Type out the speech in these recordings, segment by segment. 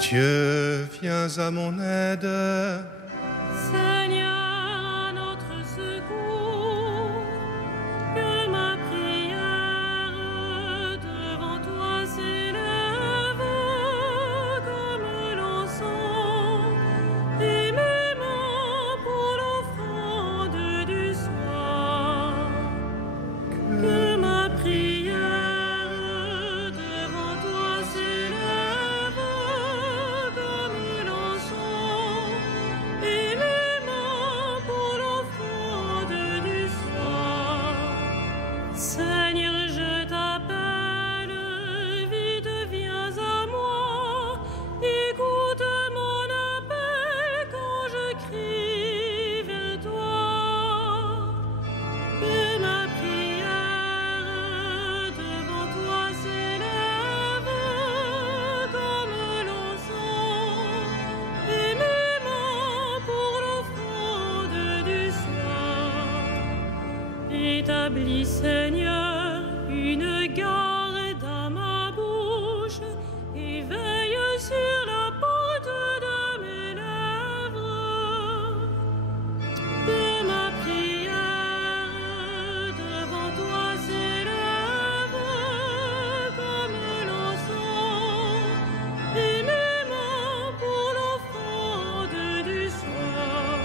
Dieu, viens à mon aide. Seigneur, à notre secours, que ma prière devant toi s'élève comme l'encens et mes mains pour l'offrande du soir. Que ma prière devant toi s'élève comme l'encens et mes mains pour l'offrande du soir. Seigneur, je t'appelle, vite viens à moi, écoute mon appel quand je crie vers toi. Que ma prière devant toi s'élève comme l'encens et mes mains pour l'offrande du soir. Établis, Seigneur, une garde à ma bouche et veille sur la porte de mes lèvres. Que ma prière devant toi s'élève comme l'encens et mes mains pour l'offrande du soir.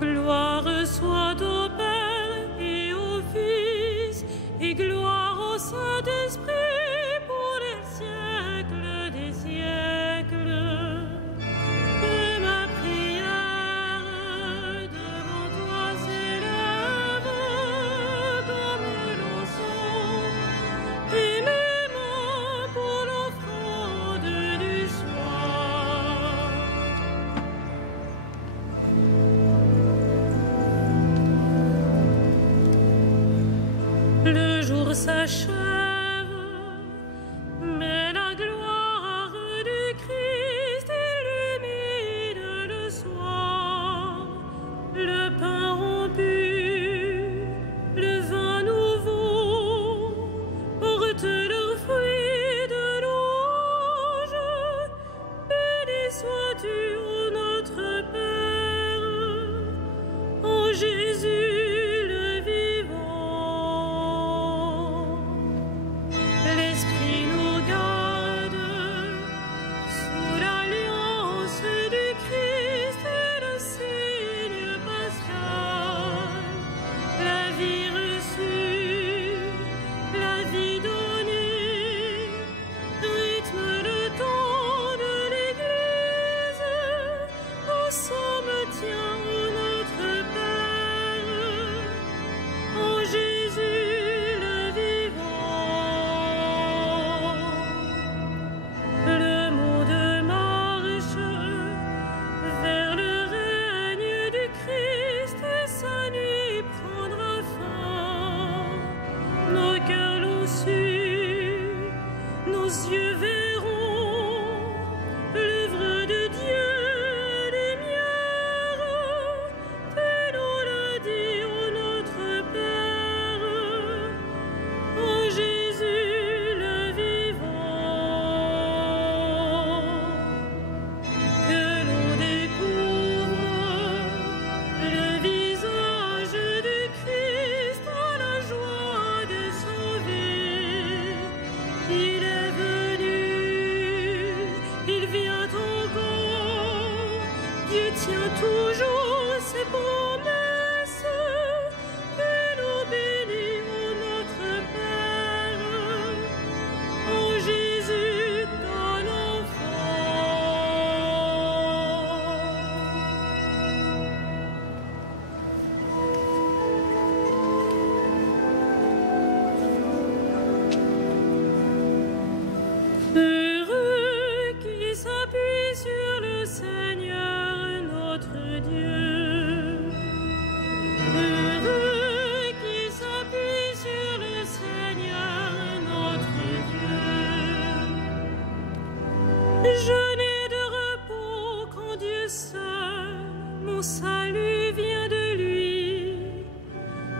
Gloire soit au Père et au Fils et gloire au Saint-Esprit pour les siècles des siècles. Que ma prière devant toi s'élève comme l'encens et mes mains pour l'offrande du soir. Le jour s'achève, mais la gloire du Christ illumine le soir. Le pain rompu, le vin nouveau portent leurs fruits de louange. Béni sois-tu, ô notre Père, en Jésus le vivant. L'Esprit nous garde sous l'alliance du Christ et le signe pascal. La vie reçue, la vie donnée, rythme le temps de l'Église. Au somme tient, ô notre Père, en Jésus le vivant. Le monde marche vers le règne du Christ et sa nuit prendra fin. Nos cœurs l'ont su, nos yeux verront l'œuvre de Dieu et lumière. Tu nous l'as dit, ô notre Père, en Jésus le vivant. Que l'on découvre le visage du Christ à la joie de sauver. Il est venu, il vient encore. Dieu tient toujours ses promesses. Que nous bénis, ô notre Père, en Jésus ton enfant. Heureux qui s'appuie sur le Seigneur notre Dieu. Heureux qui s'appuie sur le Seigneur notre Dieu. Je n'ai de repos qu'en Dieu seul, mon salut vient de lui.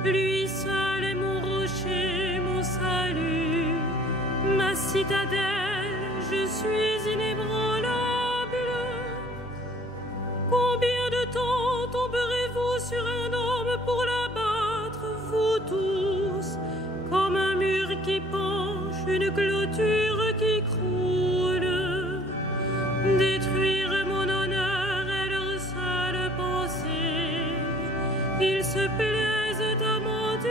Lui seul est mon rocher, mon salut, ma citadelle, je suis inébranlable. combien de temps tomberez-vous sur un homme pour l'abattre, vous tous, comme un mur qui penche, une clôture qui croule? Détruire mon honneur est leur seule pensée. Ils se plaisent à mentir.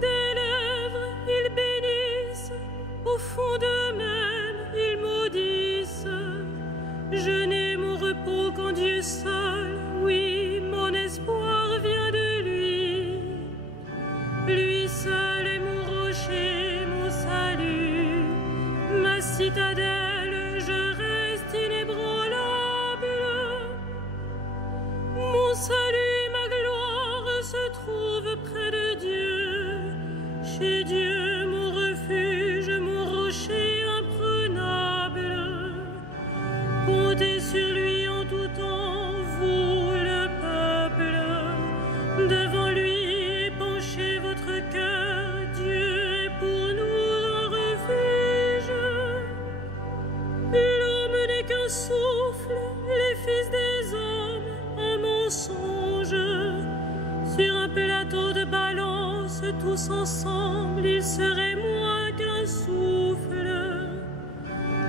Des lèvres, ils bénissent, au fond d'eux-mêmes, ils maudissent. Je n'ai mon repos qu'en Dieu seul, oui, mon espoir vient de lui. Lui seul est mon rocher, mon salut, ma citadelle, je reste inébranlable. Mon salut et ma gloire se trouvent près de Dieu, chez Dieu mon refuge, mon rocher imprenable. Comptez sur lui en tout temps, vous le peuple. Devant lui penchez votre cœur, Dieu est pour nous un refuge. L'homme n'est qu'un souffle, les fils des hommes un mensonge. Sur un plateau de balance, tous ensemble, ils seraient moins qu'un souffle.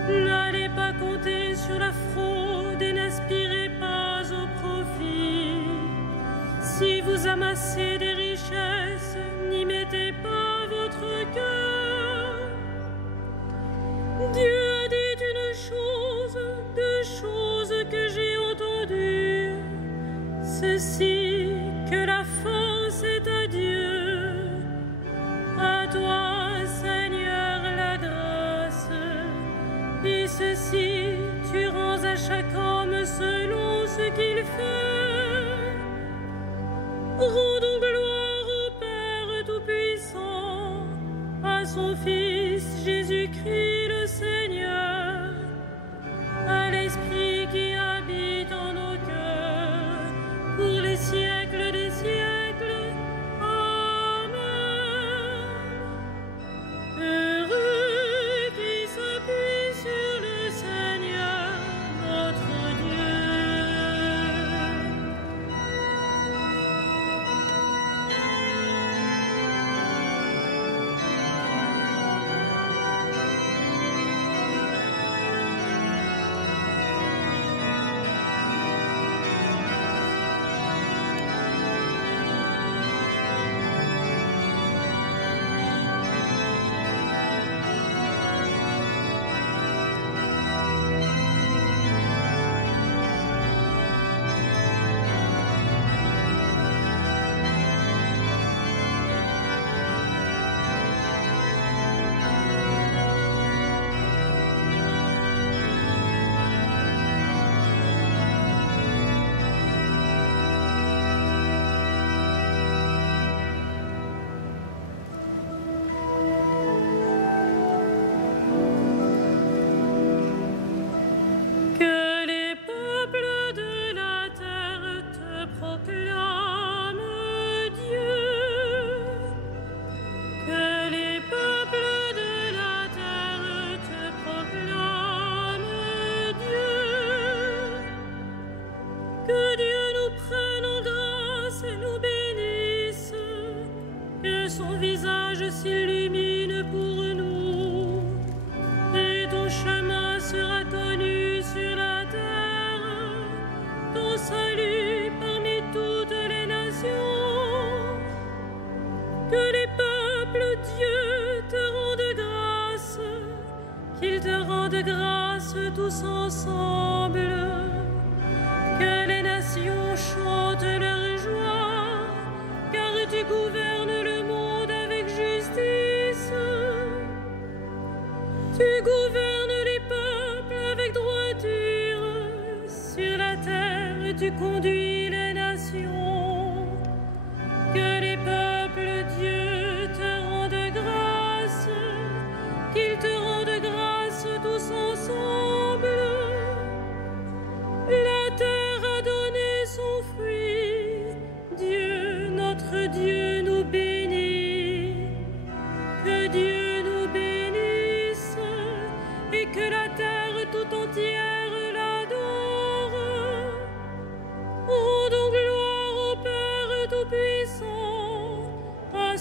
N'allez pas compter sur la fraude et n'aspirez pas au profit. Si vous amassez des richesses, n'y mettez pas votre cœur. Dieu a dit une chose, deux choses que j'ai entendues. Ceci, que la fin c'est à Dieu. À toi, Seigneur, la grâce. Et ceci, tu rends à chaque homme selon ce qu'il fait. Rendons gloire au Père Tout-Puissant, à son Fils Jésus-Christ le Seigneur, à l'Esprit qui habite en nos cœurs, pour les siècles des siècles. Amen. Heureux qui s'appuie sur le Seigneur, notre Dieu. Que Dieu nous prenne en grâce et nous bénisse, que son visage s'illumine pour nous, et ton chemin sera connu sur la terre, ton salut parmi toutes les nations. Que les peuples, Dieu, te rendent grâce, qu'ils te rendent grâce tous ensemble. Que les nations chantent leur joie, car tu gouvernes le monde avec justice. Tu gouvernes les peuples avec droiture, sur la terre tu conduis les nations. Que les peuples, Dieu, te rendent grâce, qu'ils te rendent grâce tous ensemble. La terre a donné son fruit, Dieu, notre Dieu, nous bénit. Que Dieu nous bénisse et que la terre tout entière l'adore.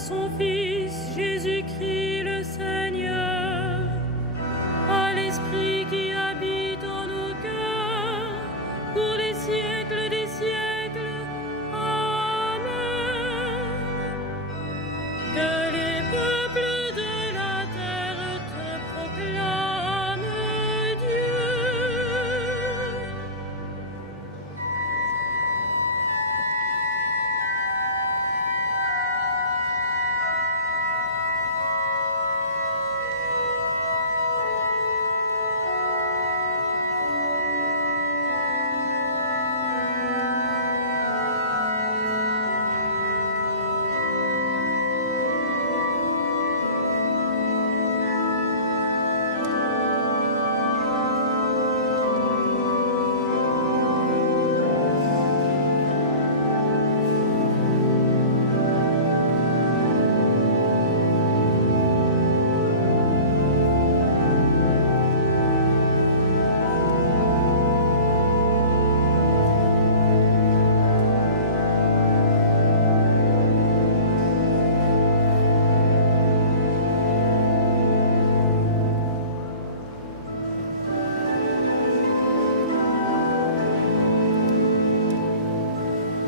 son Fils Jésus-Christ le Seigneur, à l'Esprit qui habite en nos cœurs, pour les siècles des siècles. Amen. Que les peuples de la terre te proclament, Dieu.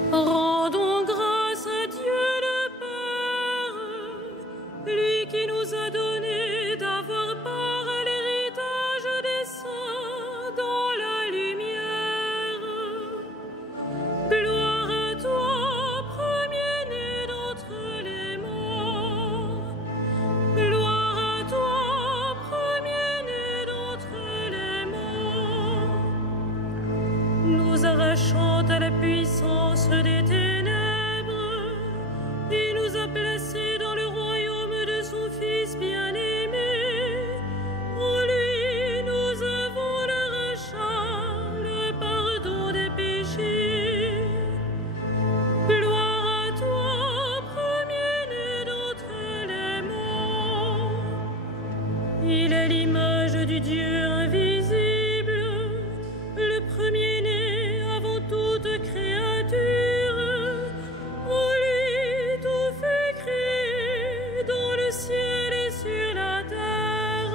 Rendons grâce à Dieu le Père, lui qui nous a donné d'avoir part à l'héritage des saints dans la lumière. Gloire à toi, premier-né d'entre les morts. Gloire à toi, premier-né d'entre les morts. Nous arrachant à la puissance des ténèbres, il nous a placés dans le royaume de son Fils bien-aimé. En lui, nous avons le rachat, le pardon des péchés. Gloire à toi, premier-né d'entre les morts. Il est l'image du Dieu invisible, le premier-né avant toute créature. En lui, tout fut créé dans le ciel et sur la terre.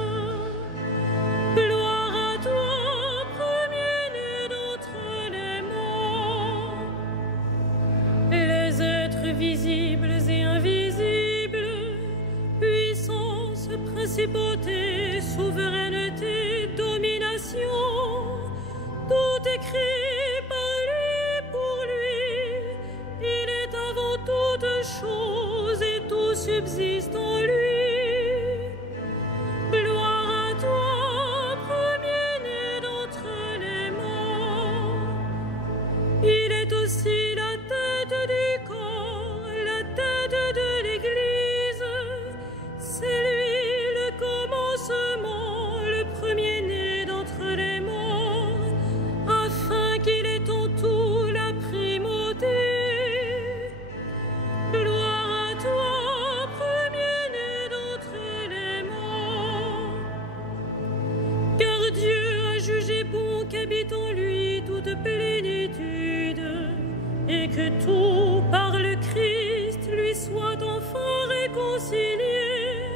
Gloire à toi, premier-né d'entre les morts. Les êtres visibles et invisibles, puissance, principauté, souveraineté, domination, tout est créé par lui, pour lui. Il est avant toute chose et tout subsiste en lui. Gloire à toi, premier-né d'entre les morts. Il est aussi la tête du corps, la tête de l'Église. C'est lui le commencement, le premier-né d'entre les morts, afin qu'il ait en tout la primauté. Gloire à toi, premier-né d'entre les morts. Car Dieu a jugé bon qu'habite en lui toute plénitude, et que tout par le Christ lui soit enfin réconcilié,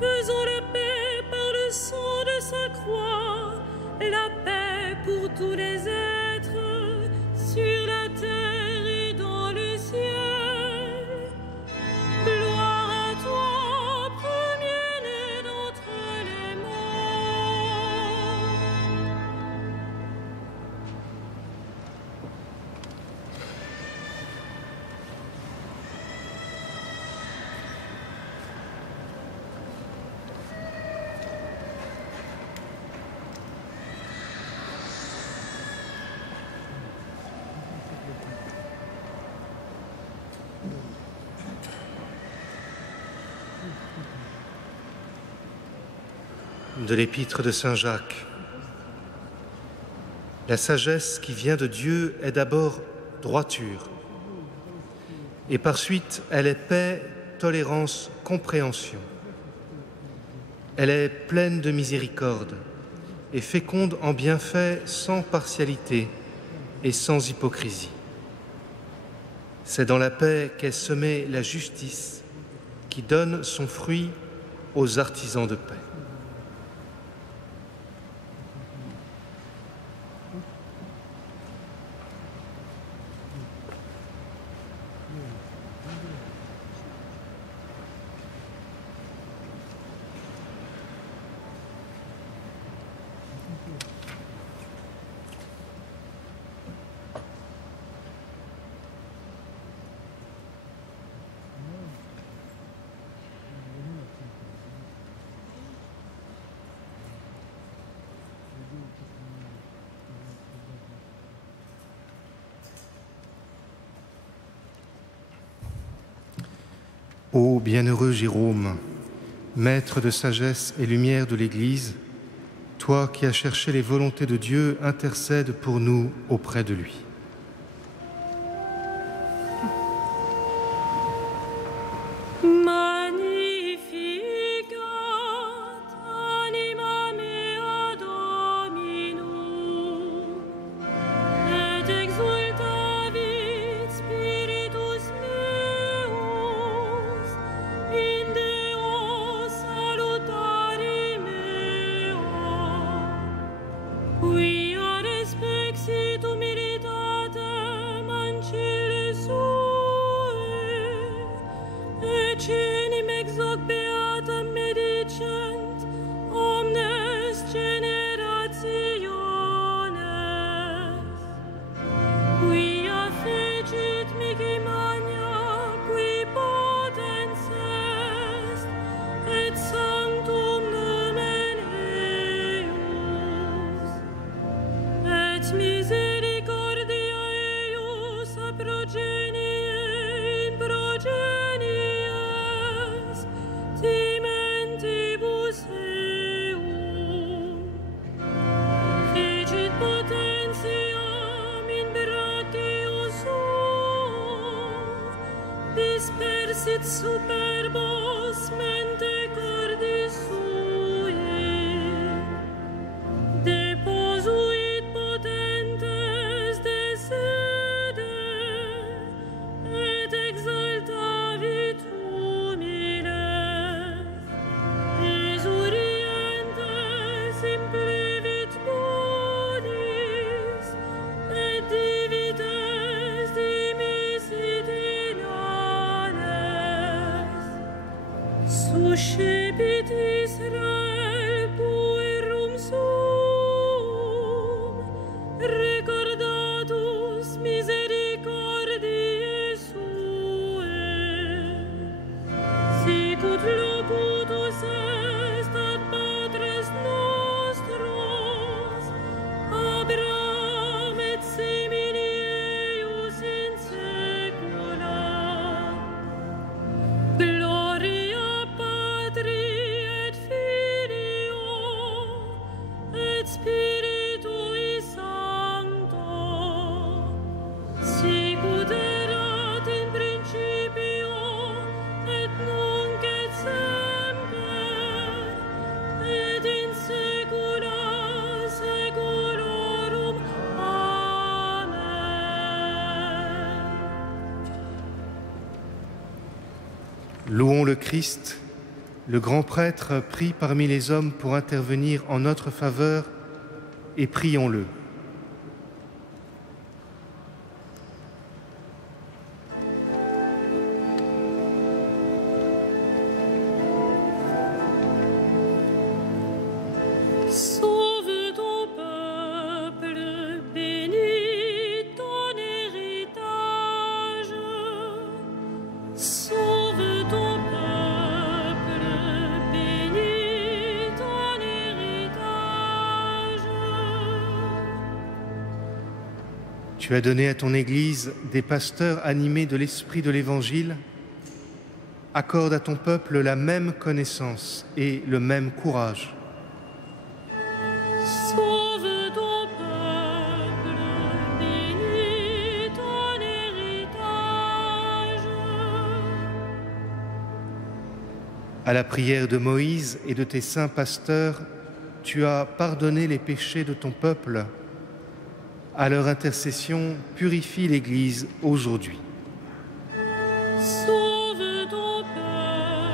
faisant la paix par le sang de sa croix, la paix pour tous les êtres, sur la terre et dans le ciel. Gloire à toi, premier-né d'entre les morts. De l'épître de Saint Jacques. La sagesse qui vient de Dieu est d'abord droiture, et par suite elle est paix, tolérance, compréhension. Elle est pleine de miséricorde et féconde en bienfaits sans partialité et sans hypocrisie. C'est dans la paix qu'est semée la justice qui donne son fruit aux artisans de paix. Ô bienheureux Jérôme, maître de sagesse et lumière de l'Église, toi qui as cherché les volontés de Dieu, intercède pour nous auprès de lui. Dispersit superbos mente cordis sui, deposuit potentes de sede, et exaltavit humiles, esurientes implevit bonis, et divides dimisit in suscepit Israel puerum sum, recordatus misericordiae suae, sicut locutus est ad patres nostros, Abraham et semini eius in saecula. Gloria Patri et Filio et Spiritui Sancto, sicut erat in principio et nunc et semper et in saecula saeculorum. Amen. Louons le Christ, le grand prêtre pris parmi les hommes pour intervenir en notre faveur, et prions-le. Sauve ton peuple, bénis ton héritage. Sauve ton peuple, bénis ton héritage. Tu as donné à ton Église des pasteurs animés de l'esprit de l'Évangile. Accorde à ton peuple la même connaissance et le même courage. Sauve ton peuple, bénis ton héritage. À la prière de Moïse et de tes saints pasteurs, tu as pardonné les péchés de ton peuple. À leur intercession, purifie l'Église aujourd'hui. Sauve ton peuple,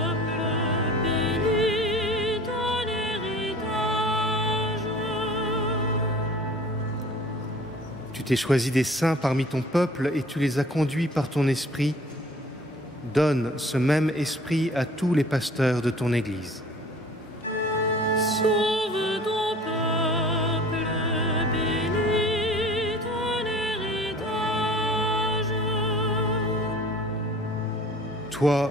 Tu t'es choisi des saints parmi ton peuple et tu les as conduits par ton esprit. Donne ce même esprit à tous les pasteurs de ton Église. Sauve ton peuple, bénis ton héritage. Toi,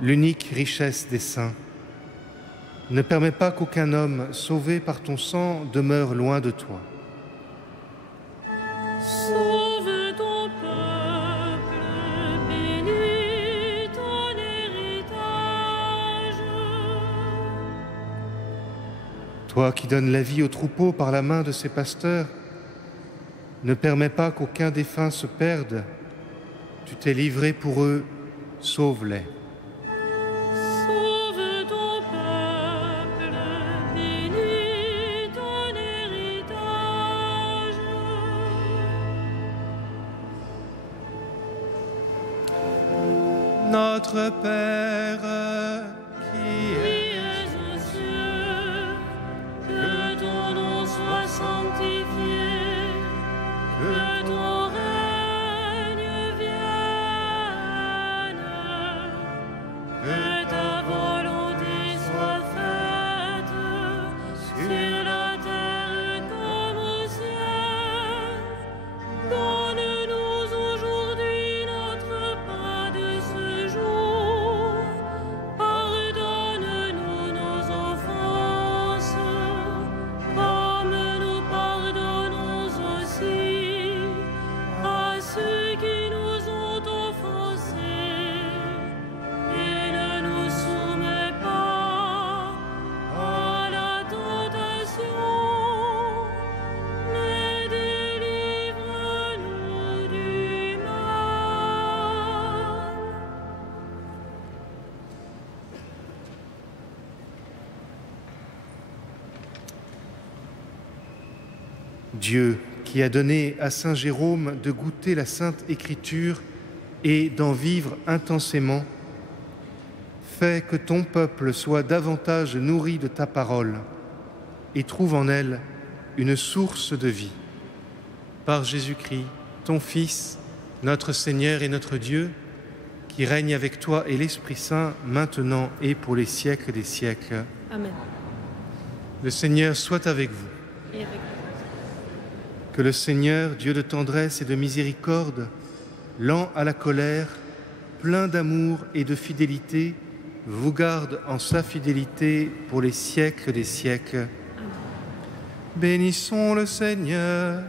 l'unique richesse des saints, ne permets pas qu'aucun homme sauvé par ton sang demeure loin de toi. Sauve ton peuple, bénis ton héritage. Toi qui donnes la vie aux troupeaux par la main de ses pasteurs, ne permets pas qu'aucun défunt se perde. Tu t'es livré pour eux, sauve-les. Sauve ton peuple, bénis ton héritage. Notre Père, qui Qui es aux cieux, que ton nom soit sanctifié, que ton règne vienne, que ta volonté soit faite sur la terre comme au ciel. Donne-nous aujourd'hui notre pain de ce jour. Pardonne-nous nos offenses, comme nous pardonnons aussi à ceux qui nous ont offensés. Et ne nous soumets pas à la tentation, mais délivre-nous du mal. Dieu, qui a donné à saint Jérôme de goûter la Sainte Écriture et d'en vivre intensément, fais que ton peuple soit davantage nourri de ta parole et trouve en elle une source de vie. Par Jésus-Christ, ton Fils, notre Seigneur et notre Dieu, qui règne avec toi et l'Esprit Saint, maintenant et pour les siècles des siècles. Amen. Le Seigneur soit avec vous. Et avec Que le Seigneur, Dieu de tendresse et de miséricorde, lent à la colère, plein d'amour et de fidélité, vous garde en sa fidélité pour les siècles des siècles. Bénissons le Seigneur.